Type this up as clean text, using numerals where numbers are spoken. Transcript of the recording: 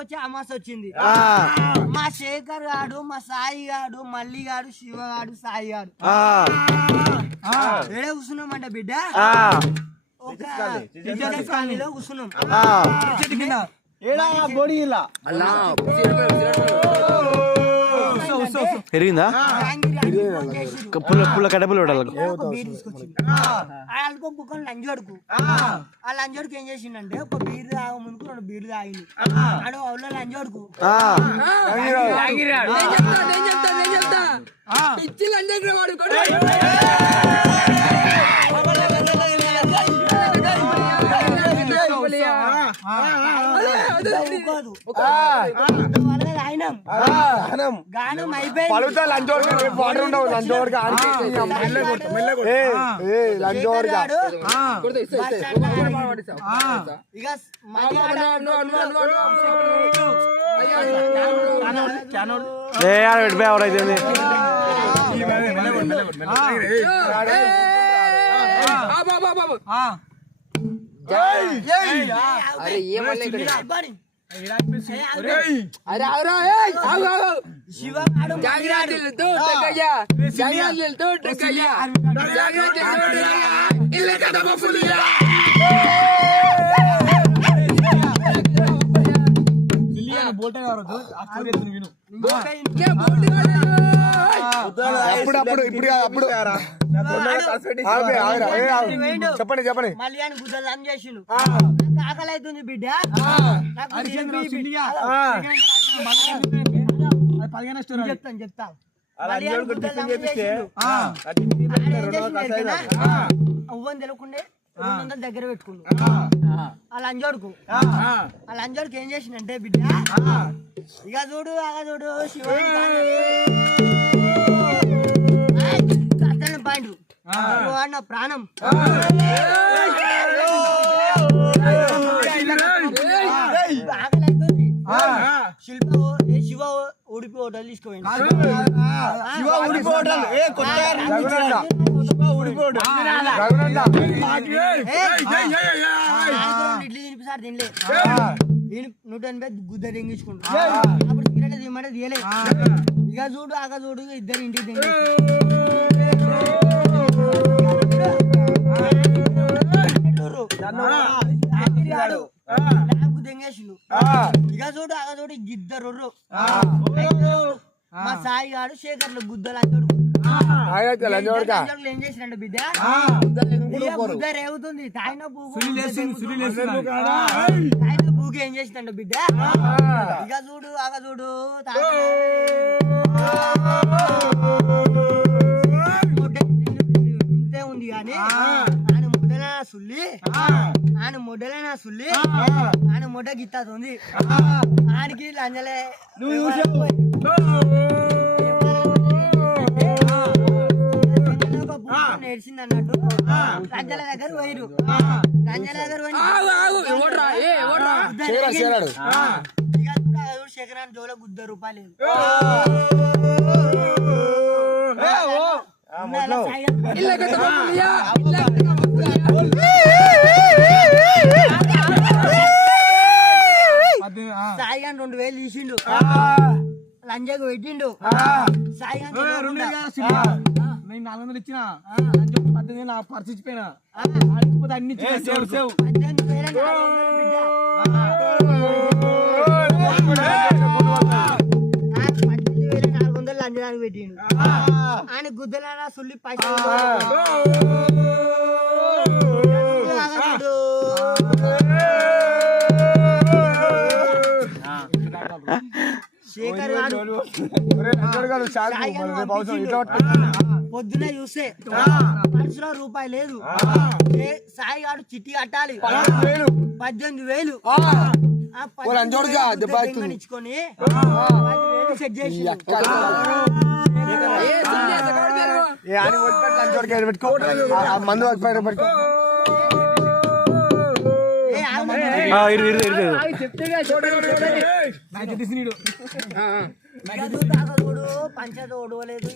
వచ్చే అమాస వచ్చింది. మా శేఖర్ గాడు, మా సాయి గాడు, మల్లి గాడు, శివ గాడు, సాయి గాడు ఏడే కూర్చున్నామంట బిడ్డ. కాలనీలో కూర్చున్నాం. ఎరిగిందా పుల్ల కడపలు కుక్కలు లంజోడుకు. ఆ లంజోడుకు ఏం చేసిండంటే ఒక బీరు తాగ ముందుకు 2 బీర్లు తాగింది. ఆడు అవులో లంజోడుకు గానం అయిపోయింది. చెప్పండి చెప్పండి. మళ్ళీ అని గుద్దలు అని చేసిండు. ఆకలి అవుతుంది బిడ్డ. చెప్తా అవ్వని తెలియకుండే 200 దగ్గర పెట్టుకుండు. ఆ లంజోడుకు ఏం చేసిందంటే బిడ్డ ఇక చూడు శివ పాయింట్ అన్న ప్రాణం శిల్ప శివ ఉడిపి హోటల్ తీసుకోండి. ఇడ్లీ తినిపిస్తారు తినలే. 180 గుద్ద తెంగించుకుంటా. అప్పుడు సిగరెట్ తీయమంటే తీయలే. ఇక చూడు ఇద్దరు ఇంటికి తెంగేసిండు. ఇక చూడు ఇద్దరు మా సాయి గాడు శేఖర్లు గుద్దలు అంటాడు. ఏం చేసినండి బిడ్డ గుద్ద రేగుతుంది. తాయిన పూకి ఏం చేసిందండి బిడ్డ ఇక చూడు ఇంతే ఉంది కానీ ఆయన మొడ్డలైనా సుల్లి ఆయన మొడ్డ గిత్తుంది. ఆయనకి లంజలే నేర్చింది అన్నట్టు లంజల దగ్గర పోయిరు. శేఖరాన్ని జోలో గుద్ద రూపాయలు సాయి గాని 2000 తీసిండు. లంజకు పెట్టిండు. సాయి గాని 400 ఇచ్చిన 18 నా పర్స్ ఇచ్చిపోయినా అడిగిపోతే అన్ని 400 లంజానికి పెట్టిండు. ఆయన గుద్దల సుల్లి పైసలు శేఖర్ పొద్దున చూస్తే పర్సులో రూపాయి లేదు. సాయి గారు చిట్టి కట్టాలి 18,000 ఇచ్చుకొని సెట్ చేసి మందు పంచాయతీ ఓడవలేదు.